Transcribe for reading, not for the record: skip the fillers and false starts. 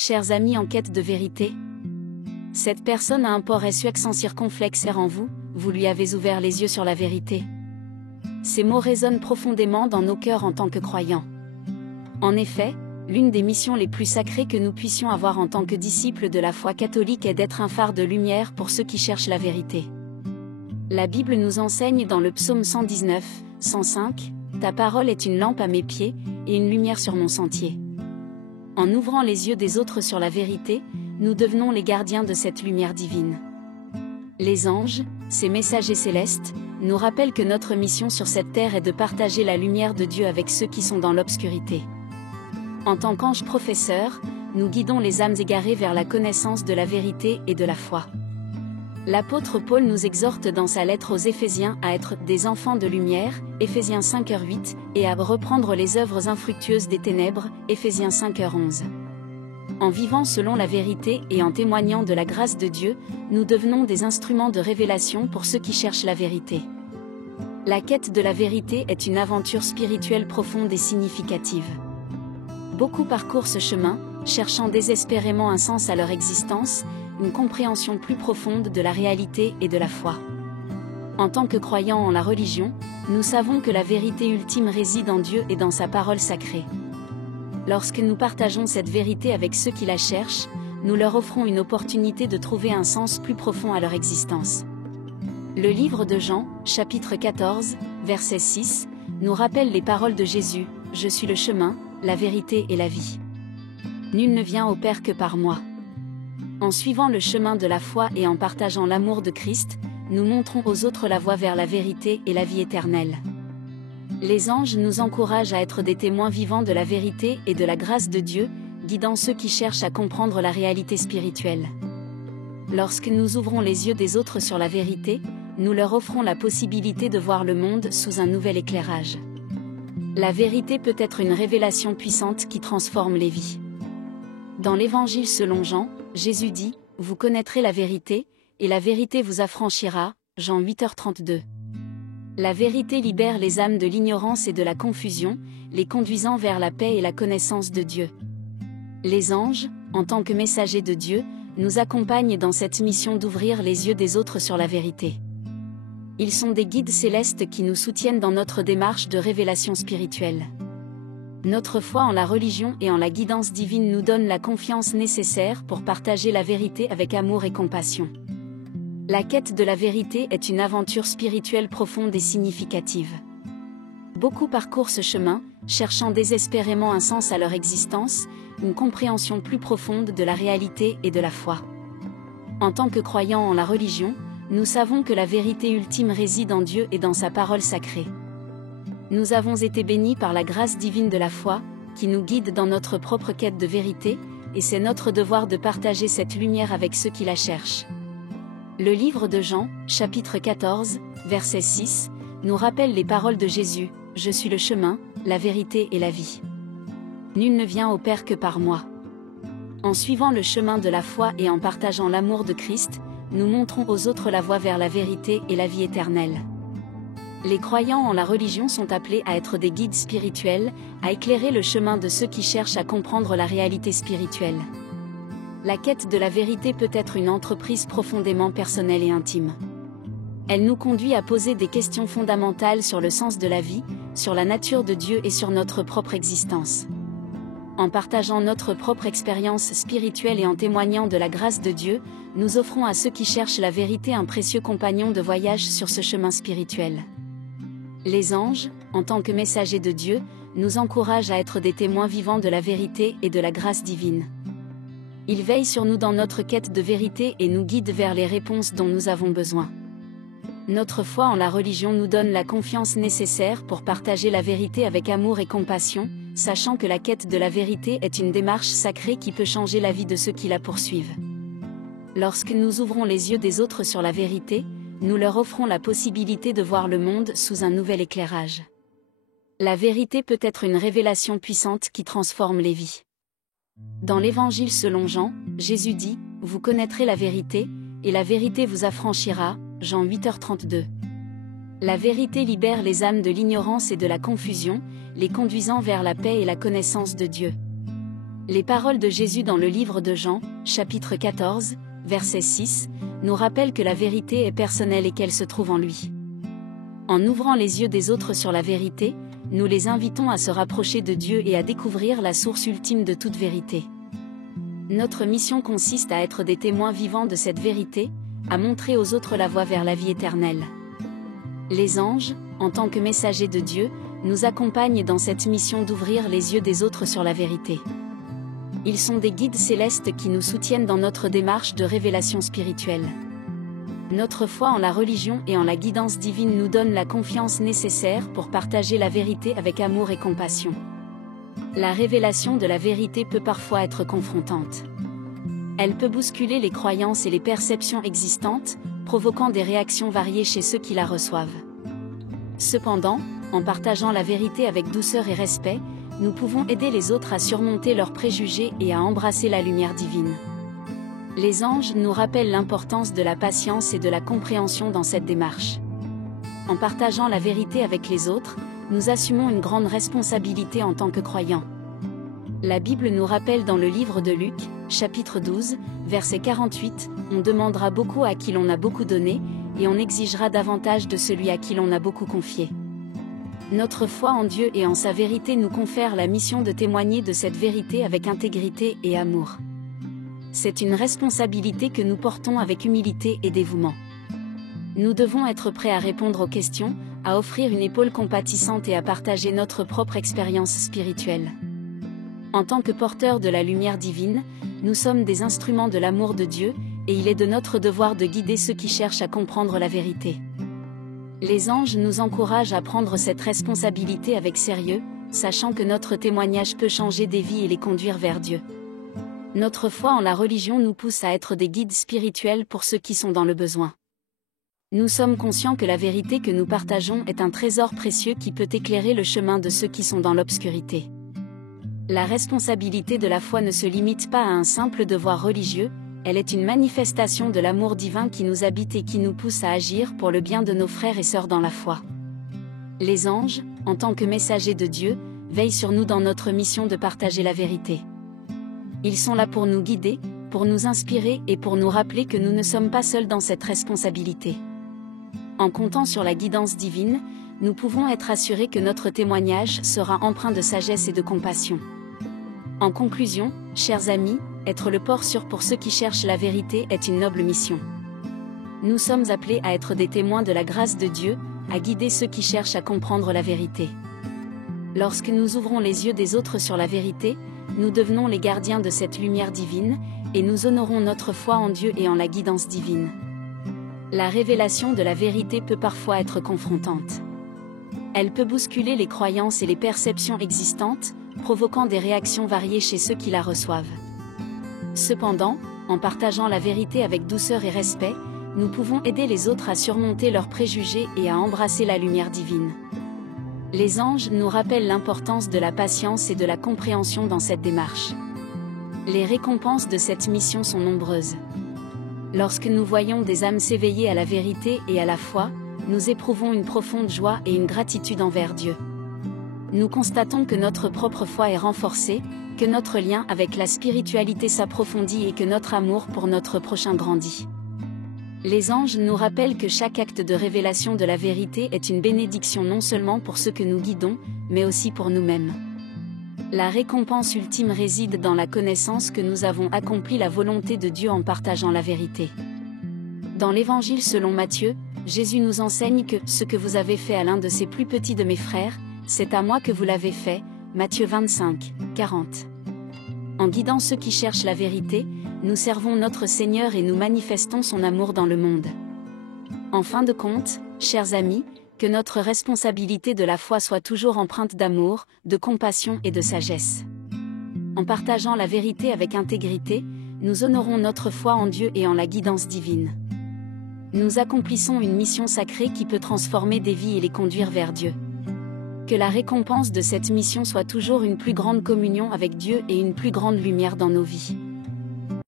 chers amis en quête de vérité? Cette personne a un port succent circonflexe en vous, vous lui avez ouvert les yeux sur la vérité. Ces mots résonnent profondément dans nos cœurs en tant que croyants. En effet, l'une des missions les plus sacrées que nous puissions avoir en tant que disciples de la foi catholique est d'être un phare de lumière pour ceux qui cherchent la vérité. La Bible nous enseigne dans le psaume 119, 105, « Ta parole est une lampe à mes pieds, et une lumière sur mon sentier. » En ouvrant les yeux des autres sur la vérité, nous devenons les gardiens de cette lumière divine. Les anges, ces messagers célestes, nous rappellent que notre mission sur cette terre est de partager la lumière de Dieu avec ceux qui sont dans l'obscurité. En tant qu'anges professeurs, nous guidons les âmes égarées vers la connaissance de la vérité et de la foi. L'apôtre Paul nous exhorte dans sa lettre aux Éphésiens à être des enfants de lumière, Éphésiens 5h8, et à reprendre les œuvres infructueuses des ténèbres, Éphésiens 5h11. En vivant selon la vérité et en témoignant de la grâce de Dieu, nous devenons des instruments de révélation pour ceux qui cherchent la vérité. La quête de la vérité est une aventure spirituelle profonde et significative. Beaucoup parcourent ce chemin, cherchant désespérément un sens à leur existence, une compréhension plus profonde de la réalité et de la foi. En tant que croyants en la religion, nous savons que la vérité ultime réside en Dieu et dans sa parole sacrée. Lorsque nous partageons cette vérité avec ceux qui la cherchent, nous leur offrons une opportunité de trouver un sens plus profond à leur existence. Le livre de Jean, chapitre 14, verset 6, nous rappelle les paroles de Jésus, « Je suis le chemin, la vérité et la vie. Nul ne vient au Père que par moi. » En suivant le chemin de la foi et en partageant l'amour de Christ, nous montrons aux autres la voie vers la vérité et la vie éternelle. Les anges nous encouragent à être des témoins vivants de la vérité et de la grâce de Dieu, guidant ceux qui cherchent à comprendre la réalité spirituelle. Lorsque nous ouvrons les yeux des autres sur la vérité, nous leur offrons la possibilité de voir le monde sous un nouvel éclairage. La vérité peut être une révélation puissante qui transforme les vies. Dans l'Évangile selon Jean, Jésus dit, « Vous connaîtrez la vérité, et la vérité vous affranchira » Jean 8h32. La vérité libère les âmes de l'ignorance et de la confusion, les conduisant vers la paix et la connaissance de Dieu. Les anges, en tant que messagers de Dieu, nous accompagnent dans cette mission d'ouvrir les yeux des autres sur la vérité. Ils sont des guides célestes qui nous soutiennent dans notre démarche de révélation spirituelle. Notre foi en la religion et en la guidance divine nous donne la confiance nécessaire pour partager la vérité avec amour et compassion. La quête de la vérité est une aventure spirituelle profonde et significative. Beaucoup parcourent ce chemin, cherchant désespérément un sens à leur existence, une compréhension plus profonde de la réalité et de la foi. En tant que croyants en la religion, nous savons que la vérité ultime réside en Dieu et dans sa parole sacrée. Nous avons été bénis par la grâce divine de la foi, qui nous guide dans notre propre quête de vérité, et c'est notre devoir de partager cette lumière avec ceux qui la cherchent. Le livre de Jean, chapitre 14, verset 6, nous rappelle les paroles de Jésus, « Je suis le chemin, la vérité et la vie. Nul ne vient au Père que par moi. » En suivant le chemin de la foi et en partageant l'amour de Christ, nous montrons aux autres la voie vers la vérité et la vie éternelle. Les croyants en la religion sont appelés à être des guides spirituels, à éclairer le chemin de ceux qui cherchent à comprendre la réalité spirituelle. La quête de la vérité peut être une entreprise profondément personnelle et intime. Elle nous conduit à poser des questions fondamentales sur le sens de la vie, sur la nature de Dieu et sur notre propre existence. En partageant notre propre expérience spirituelle et en témoignant de la grâce de Dieu, nous offrons à ceux qui cherchent la vérité un précieux compagnon de voyage sur ce chemin spirituel. Les anges, en tant que messagers de Dieu, nous encouragent à être des témoins vivants de la vérité et de la grâce divine. Ils veillent sur nous dans notre quête de vérité et nous guident vers les réponses dont nous avons besoin. Notre foi en la religion nous donne la confiance nécessaire pour partager la vérité avec amour et compassion, sachant que la quête de la vérité est une démarche sacrée qui peut changer la vie de ceux qui la poursuivent. Lorsque nous ouvrons les yeux des autres sur la vérité, nous leur offrons la possibilité de voir le monde sous un nouvel éclairage. La vérité peut être une révélation puissante qui transforme les vies. Dans l'Évangile selon Jean, Jésus dit, « Vous connaîtrez la vérité, et la vérité vous affranchira » Jean 8h32. La vérité libère les âmes de l'ignorance et de la confusion, les conduisant vers la paix et la connaissance de Dieu. Les paroles de Jésus dans le livre de Jean, chapitre 14, verset 6, nous rappellent que la vérité est personnelle et qu'elle se trouve en lui. En ouvrant les yeux des autres sur la vérité, nous les invitons à se rapprocher de Dieu et à découvrir la source ultime de toute vérité. Notre mission consiste à être des témoins vivants de cette vérité, à montrer aux autres la voie vers la vie éternelle. Les anges, en tant que messagers de Dieu, nous accompagnent dans cette mission d'ouvrir les yeux des autres sur la vérité. Ils sont des guides célestes qui nous soutiennent dans notre démarche de révélation spirituelle. Notre foi en la religion et en la guidance divine nous donne la confiance nécessaire pour partager la vérité avec amour et compassion. La révélation de la vérité peut parfois être confrontante. Elle peut bousculer les croyances et les perceptions existantes, provoquant des réactions variées chez ceux qui la reçoivent. Cependant, en partageant la vérité avec douceur et respect, nous pouvons aider les autres à surmonter leurs préjugés et à embrasser la lumière divine. Les anges nous rappellent l'importance de la patience et de la compréhension dans cette démarche. En partageant la vérité avec les autres, nous assumons une grande responsabilité en tant que croyants. La Bible nous rappelle dans le livre de Luc, chapitre 12, verset 48, « On demandera beaucoup à qui l'on a beaucoup donné, et on exigera davantage de celui à qui l'on a beaucoup confié. » Notre foi en Dieu et en sa vérité nous confère la mission de témoigner de cette vérité avec intégrité et amour. C'est une responsabilité que nous portons avec humilité et dévouement. Nous devons être prêts à répondre aux questions, à offrir une épaule compatissante et à partager notre propre expérience spirituelle. En tant que porteurs de la lumière divine, nous sommes des instruments de l'amour de Dieu, et il est de notre devoir de guider ceux qui cherchent à comprendre la vérité. Les anges nous encouragent à prendre cette responsabilité avec sérieux, sachant que notre témoignage peut changer des vies et les conduire vers Dieu. Notre foi en la religion nous pousse à être des guides spirituels pour ceux qui sont dans le besoin. Nous sommes conscients que la vérité que nous partageons est un trésor précieux qui peut éclairer le chemin de ceux qui sont dans l'obscurité. La responsabilité de la foi ne se limite pas à un simple devoir religieux, elle est une manifestation de l'amour divin qui nous habite et qui nous pousse à agir pour le bien de nos frères et sœurs dans la foi. Les anges, en tant que messagers de Dieu, veillent sur nous dans notre mission de partager la vérité. Ils sont là pour nous guider, pour nous inspirer et pour nous rappeler que nous ne sommes pas seuls dans cette responsabilité. En comptant sur la guidance divine, nous pouvons être assurés que notre témoignage sera empreint de sagesse et de compassion. En conclusion, chers amis, être le port sûr pour ceux qui cherchent la vérité est une noble mission. Nous sommes appelés à être des témoins de la grâce de Dieu, à guider ceux qui cherchent à comprendre la vérité. Lorsque nous ouvrons les yeux des autres sur la vérité, nous devenons les gardiens de cette lumière divine, et nous honorons notre foi en Dieu et en la guidance divine. La révélation de la vérité peut parfois être confrontante. Elle peut bousculer les croyances et les perceptions existantes, provoquant des réactions variées chez ceux qui la reçoivent. Cependant, en partageant la vérité avec douceur et respect, nous pouvons aider les autres à surmonter leurs préjugés et à embrasser la lumière divine. Les anges nous rappellent l'importance de la patience et de la compréhension dans cette démarche. Les récompenses de cette mission sont nombreuses. Lorsque nous voyons des âmes s'éveiller à la vérité et à la foi, nous éprouvons une profonde joie et une gratitude envers Dieu. Nous constatons que notre propre foi est renforcée, que notre lien avec la spiritualité s'approfondit et que notre amour pour notre prochain grandit. Les anges nous rappellent que chaque acte de révélation de la vérité est une bénédiction non seulement pour ceux que nous guidons, mais aussi pour nous-mêmes. La récompense ultime réside dans la connaissance que nous avons accompli la volonté de Dieu en partageant la vérité. Dans l'Évangile selon Matthieu, Jésus nous enseigne que « ce que vous avez fait à l'un de ces plus petits de mes frères, c'est à moi que vous l'avez fait » Matthieu 25, 40. En guidant ceux qui cherchent la vérité, nous servons notre Seigneur et nous manifestons son amour dans le monde. En fin de compte, chers amis, que notre responsabilité de la foi soit toujours empreinte d'amour, de compassion et de sagesse. En partageant la vérité avec intégrité, nous honorons notre foi en Dieu et en la guidance divine. Nous accomplissons une mission sacrée qui peut transformer des vies et les conduire vers Dieu. Que la récompense de cette mission soit toujours une plus grande communion avec Dieu et une plus grande lumière dans nos vies.